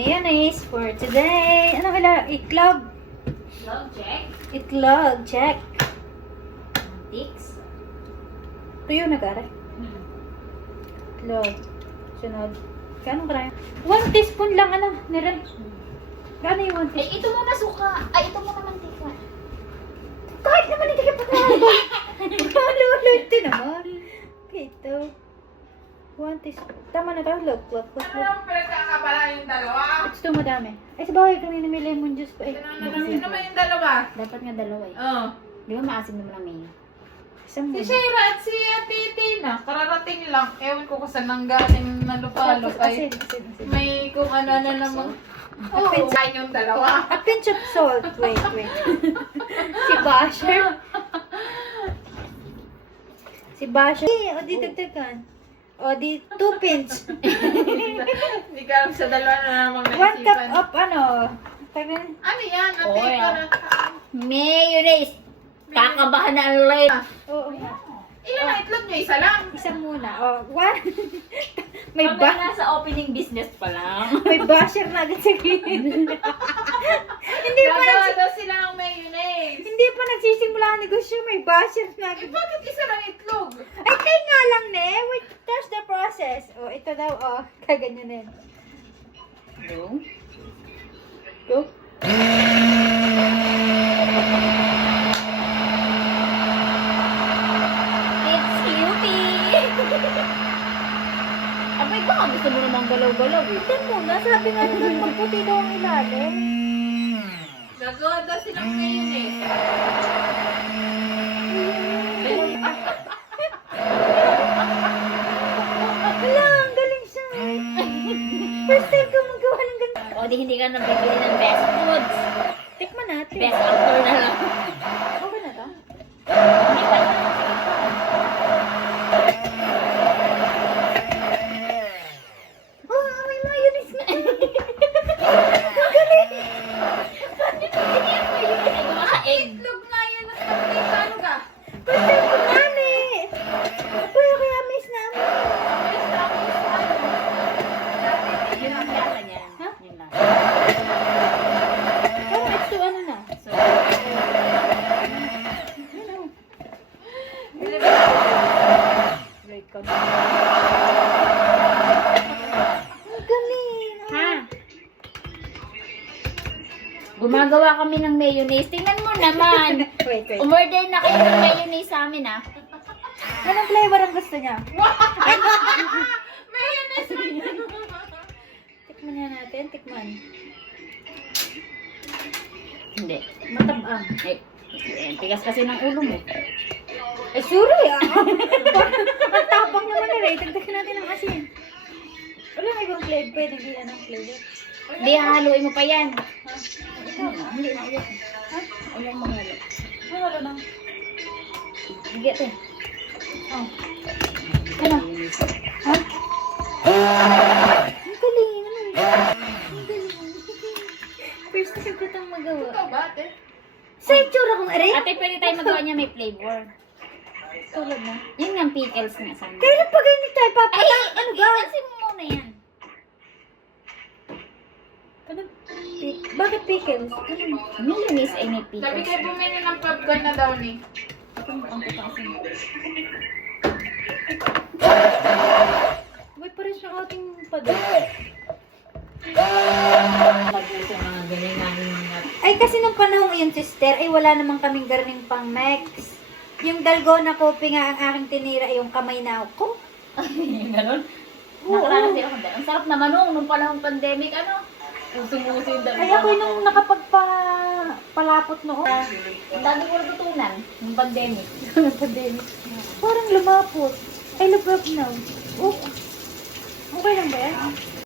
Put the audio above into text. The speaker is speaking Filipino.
mayonnaise for today. Ano kala? Itlog? Love check. Itlog, check. Ticks. Tuyo na gare. Itlog. Sunod. Kano karaya? 1 teaspoon lang, ano, niray. Gano'n yung 1 Ay, teaspoon? ito muna suka. Ay, ito muna mantika. Kahit naman hindi ka pagkakaba. Pagkalulit din naman. Okay, ito. 1 teaspoon. Tama na tayo. Look. Ano pinagkakabala yung dalawa? Ito madami. Ay, sa bagay kanina may lemon juice pa eh. Sino naman yung dalawa? Dapat nga dalawa eh. Oo. Di ba maasim naman ang mayo? Isang Si muna. Shira at si Ate Tina, kararating lang. Ewan ko kung saan nanggaling na lupalo. Asin. May kung ano na namang... Oo, kain yung dalawa. A pinch of salt. Wait. Si Basher. Si Basher. O, di dagdagan. O, di 2 pinch. Hindi ka alam sa dalawa na namang 1 cup naisipan. of ano. Tagal. Ano yan? Ate, Oil. parang... Mayonnaise. Kakabahan na ang light. Oo. Ilan na itlog niyo? Isa lang. Isa muna. O, 1. May Pag nasa opening business pa lang. May basher na agad sa gilid. Hindi pa Gagawa daw sila ng mayonnaise. Hindi pa nagsisimula ang negosyo, may basher na Eh, agad. bakit isa lang itlog? Ay, tayo nga lang, ne. Wait, trust the process. O, ito daw, kaganyanin. Go. It's Yupi. Abay, baka gusto mo namang galaw-galaw eh. Ito muna, sabi nga nila, magputi daw ang ilalim. Gagawa daw sila ng mayonnaise. Wala, ang galing siya. First time ka magawa ng ganito. O di hindi ka nabibili ng best foods. Tikman natin. Best actor na lang. Okay na to? Hindi pa lang. Oh, may mayonnaise na. Ang galing. Egg. Itlog nga yan. Ano ka? First time ko yan eh. Pero kaya miss na ako. Yun ang lasa niya. Ha? Yun lang. Oh, ito ano na? So, Wait ka na. Ang galing. ha? Gumagawa kami ng mayonnaise. Tingnan mo naman. Wait. Umorder na kayo ng mayonnaise sa amin ah. Anong flavor ang gusto niya? Mayonnaise! Tikman niya natin. Tikman. Hindi. Matabang. Tigas kasi ng ulo mo. Eh, sorry ah. Ang tapang naman na rin. Tagdagan natin ng asin. Wala na ibang flavor. Pwede di anong flavor. Hindi, hahaluin mo pa yan. Ha? Ito. Hindi na ulit. Ha? Ulang manghalo. Ay, wala na. Sige ito. Oh. Ano? Ha? Ang galing. Ano yun? Ang galing. First time ko itong magawa. Ikaw ba, ate? Sa itsura kong aray? Ate, pwede tayo magawa niya may flavor. Tulad na. Yun nga pickles nga sana. Kailan pa ganyan tayo papata? Ano ba? Ilansin mo muna yan. Ano? Bakit pickles? Ano? Mayonnaise ay may Sabi pickles. kayo bumili ng popcorn na daw ni. Ito mo ang kasi. May pares yung ating pader. Laguso mga ganyan namin mga... Ay, kasi nung panahon yun, sister, ay wala namang kaming garning pang mix. Yung dalgona coffee nga ang aking tinira, yung kamay na ako. Ganon? Oo. Nakaranas din ako dahil. Ang sarap naman nung panahong pandemic, ano? Yung sumuso yung dami. Ay, ako nung nakapagpalapot noon. Ang dami ko natutunan ng pandemic. Ng pandemic. Parang lumapot. Ay, love now. Oh. Okay lang ba yan?